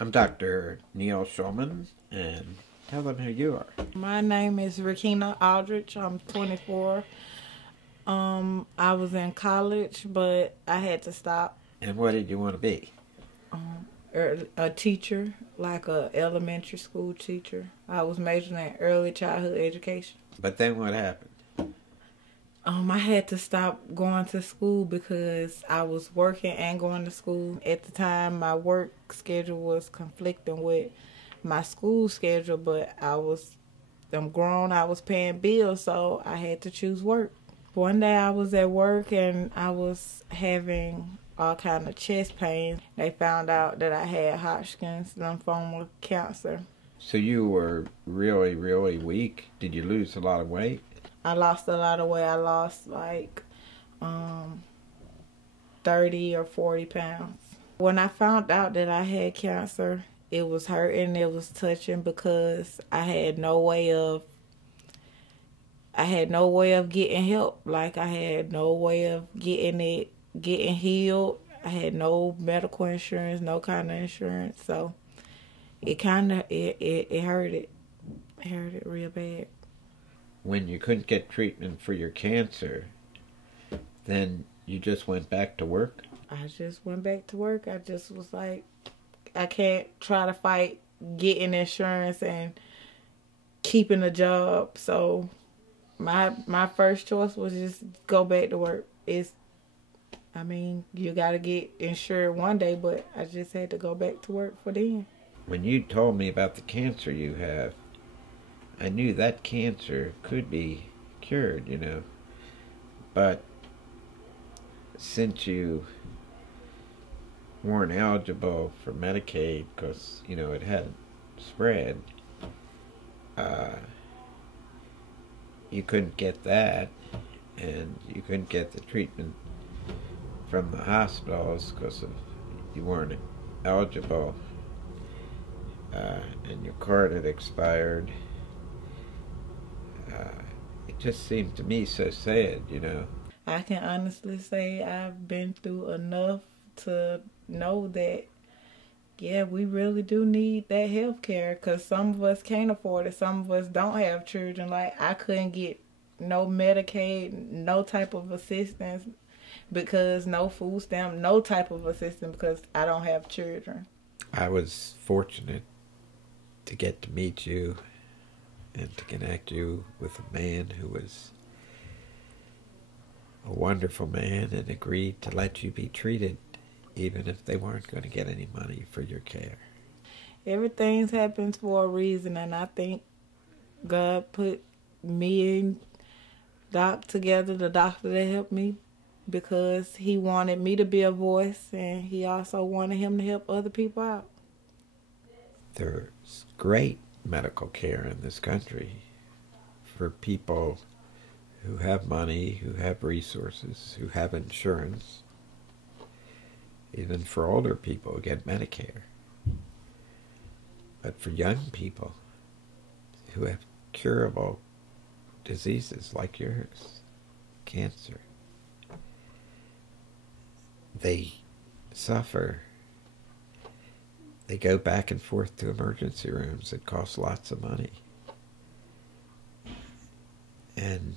I'm Dr. Neil Shulman, and tell them who you are. My name is Rekeana Aldridge. I'm 24. I was in college, but I had to stop. And what did you want to be? A teacher, like a elementary school teacher. I was majoring in early childhood education. But then what happened? I had to stop going to school because I was working and going to school. At the time, my work schedule was conflicting with my school schedule, but I'm grown, I was paying bills, so I had to choose work. One day I was at work and I was having all kind of chest pains. They found out that I had Hodgkin's lymphoma cancer. So you were really, really weak. Did you lose a lot of weight? I lost a lot of weight. I lost like 30 or 40 pounds. When I found out that I had cancer, it was hurting, it was touching because I had no way of getting help. Like I had no way of getting healed. I had no medical insurance, no kind of insurance. So it hurt it. It hurt it real bad. When you couldn't get treatment for your cancer, then you just went back to work? I just went back to work. I just was like, I can't try to fight getting insurance and keeping a job. So my first choice was just go back to work. You got to get insured one day, but I just had to go back to work for then. When you told me about the cancer you have, I knew that cancer could be cured, But since you weren't eligible for Medicaid because, it hadn't spread, you couldn't get that, and you couldn't get the treatment from the hospitals because you weren't eligible, and your card had expired. It just seemed to me so sad, I can honestly say I've been through enough to know that, yeah, we really do need that health care because some of us can't afford it. Some of us don't have children. Like, I couldn't get no Medicaid, no type of assistance because no food stamp, no type of assistance because I don't have children. I was fortunate to get to meet you and to connect you with a man who was a wonderful man and agreed to let you be treated even if they weren't going to get any money for your care. Everything happens for a reason, and I think God put me and Doc together, the doctor that helped me, because he wanted me to be a voice, and he also wanted him to help other people out. There's great medical care in this country for people who have money, who have resources, who have insurance. Even for older people who get Medicare. But for young people who have curable diseases like yours, cancer, they suffer. They go back and forth to emergency rooms. It costs lots of money. And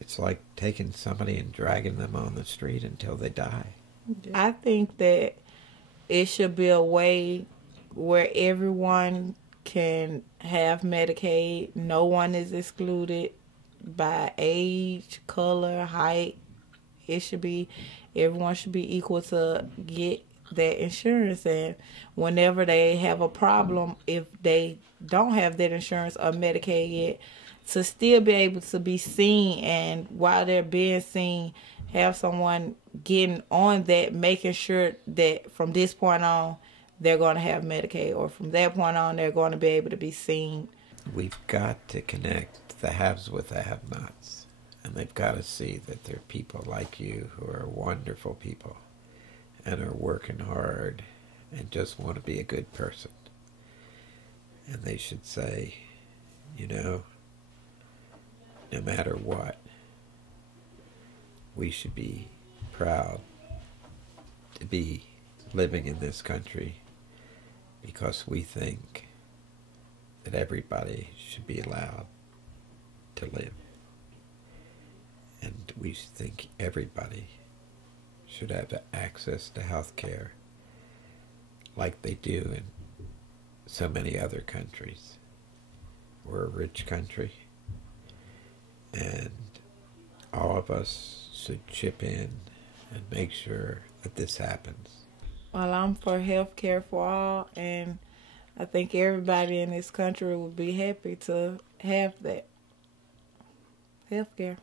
it's like taking somebody and dragging them on the street until they die. I think that it should be a way where everyone can have Medicaid. No one is excluded by age, color, height. Everyone should be equal to get that insurance, and whenever they have a problem, if they don't have that insurance or Medicaid yet, to still be able to be seen, and while they're being seen, have someone getting on that, making sure that from this point on they're going to have Medicaid, or from that point on they're going to be able to be seen. We've got to connect the haves with the have-nots, and they've got to see that there are people like you who are wonderful people and are working hard and just want to be a good person. And they should say, no matter what, we should be proud to be living in this country because we think that everybody should be allowed to live. And we think everybody should have access to health care like they do in so many other countries. We're a rich country, and all of us should chip in and make sure that this happens. Well, I'm for health care for all, and I think everybody in this country would be happy to have that health care.